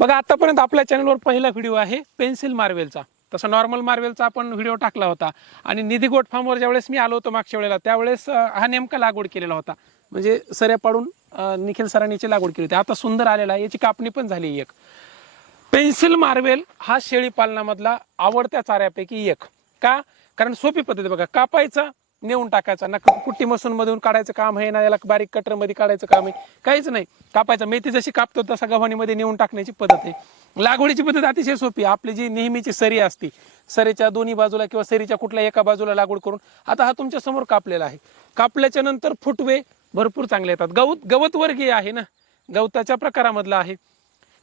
बघा आतापर्यंत आपल्या चॅनलवर पहिला व्हिडिओ आहे पेन्सिल मार्वेलचा तसा नॉर्मल मार्वेलचा आपण व्हिडिओ टाकला होता. आणि निधी गोट फार्मवर ज्यावेळेस मी आलो होतो मागच्या वेळेला त्यावेळेस हा नेमका लागवड केलेला होता. म्हणजे सऱ्या पाडून निखिल सरांनीची लागवड केली होती. आता सुंदर आलेला आहे याची कापणी पण झाली एक. पेन्सिल मार्वेल हा शेळी पालनामधला आवडत्या चाऱ्यापैकी एक. का? कारण सोपी पद्धत बघा कापायचा नेऊन टाकायचा ना कुट्टी मसून मधून काढायचं काम आहे ना याला बारीक कटरमध्ये काढायचं काम आहे. काहीच नाही. कापायचं मेथी जशी कापतो तसा गव्हाणीमध्ये नेऊन टाकण्याची पद्धत आहे. लागवडीची पद्धत अतिशय सोपी आहे. आपली जी नेहमीची सरी असते सरीच्या दोन्ही बाजूला किंवा सरीच्या कुठल्या एका बाजूला लागवड करून आता हा तुमच्यासमोर कापलेला आहे. कापल्याच्या नंतर फुटवे भरपूर चांगले येतात. गवत गवत वर्गीय आहे ना? गवताच्या प्रकारामधला आहे.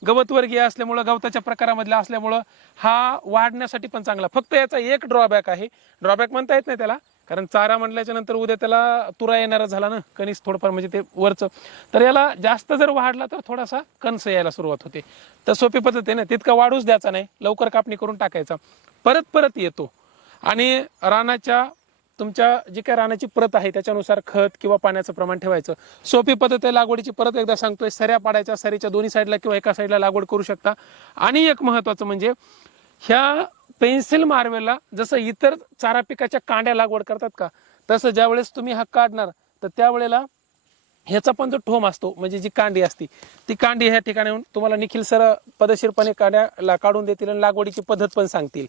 गवतवर्गीय असल्यामुळं गवताच्या प्रकारामधला असल्यामुळं हा वाढण्यासाठी पण चांगला. फक्त याचा एक ड्रॉबॅक आहे. ड्रॉबॅक म्हणता येत नाही त्याला. कारण चारा म्हटल्याच्या नंतर उद्या त्याला तुरा येणारा झाला ना कणीस थोडंफार म्हणजे ते वरचं. तर याला जास्त जर वाढला तर थोडासा कणस यायला सुरुवात होते. तर सोपी पद्धत आहे ना तितका वाढूच द्यायचा नाही लवकर कापणी करून टाकायचा. परत परत येतो. आणि रानाच्या तुमच्या जी काय रानाची प्रत आहे त्याच्यानुसार खत किंवा पाण्याचं प्रमाण ठेवायचं. सोपी पद्धत आहे लागवडीची परत एकदा सांगतोय सऱ्या पाडायच्या सरीच्या दोन्ही साईडला किंवा एका साईडला लागवड करू शकता. आणि एक महत्वाचं म्हणजे ह्या पेन्सिल मार्वेलला जसं इतर चारा पिकाच्या कांड्या लागवड करतात का तसं ज्यावेळेस तुम्ही हा काढणार तर त्यावेळेला ह्याचा पण जो ठोम असतो म्हणजे जी कांडी असती ती कांडी ह्या ठिकाणी तुम्हाला निखिल सर पदशीरपणे कांड्या काढून देतील आणि लागवडीची पद्धत पण सांगतील.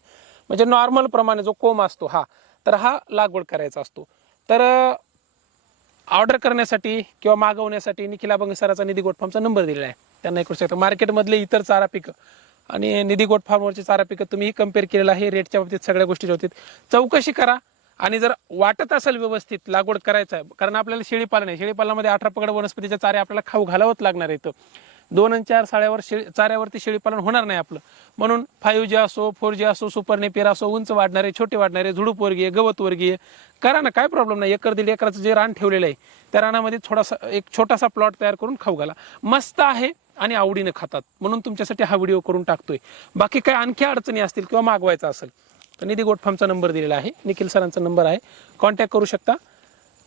म्हणजे नॉर्मल प्रमाणे जो कोंब असतो हा तर हा लागवड करायचा असतो. तर ऑर्डर करण्यासाठी किंवा मागवण्यासाठी निखिल अभंग सराचा निधी गोटफॉर्मचा नंबर दिलेला आहे. त्यांना करू शकता मार्केटमधले इतर चारा पिकं आणि निधी गोट फार्मवरचे चारा पिकं तुम्ही कंपेअर केलेलं आहे. रेटच्या बाबतीत सगळ्या गोष्टीच्या बाबतीत चौकशी करा. आणि जर वाटत असेल व्यवस्थित लागवड करायचं आहे कारण आपल्याला शेळीपालन आहे. शेळीपालनामध्ये अठरा पकड वनस्पतीच्या चारे आपल्याला खाऊ घालावंच लागणार आहेत. दोन आणि चार साड्यावर शेळी चाऱ्यावरती शेळीपालन होणार नाही आपलं. म्हणून फाईव्ह जी असो फोर जी असो सुपर नेपियर असो उंच वाढणारे छोटे वाढणारे झुडूप वर्गीय गवत वर्गीय करा ना काय प्रॉब्लेम नाही. एकर दीड एकराचं जे रान ठेवलेलं आहे त्या रानामध्ये थोडासा एक छोटासा प्लॉट तयार करून खाऊ घाला. मस्त आहे आणि आवडीने खातात. म्हणून तुमच्यासाठी हा व्हिडिओ करून टाकतोय. बाकी काय आणखी अडचणी असतील किंवा मागवायचा असेल तर निधी गोटफार्मचा नंबर दिलेला आहे. निखिल सरांचा नंबर आहे. कॉन्टॅक्ट करू शकता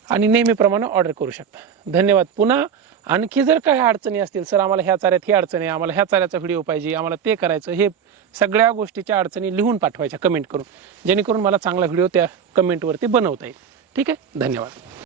आणि नेहमीप्रमाणे ऑर्डर करू शकता. धन्यवाद. पुन्हा आणखी जर काही अडचणी असतील सर आम्हाला ह्या चाऱ्यात ही अडचण आहे आम्हाला ह्या चाऱ्याचा व्हिडिओ पाहिजे आम्हाला ते करायचं हे सगळ्या गोष्टीच्या अडचणी लिहून पाठवायच्या कमेंट करून. जेणेकरून मला चांगला व्हिडिओ त्या कमेंटवरती बनवता येईल. ठीक आहे? धन्यवाद.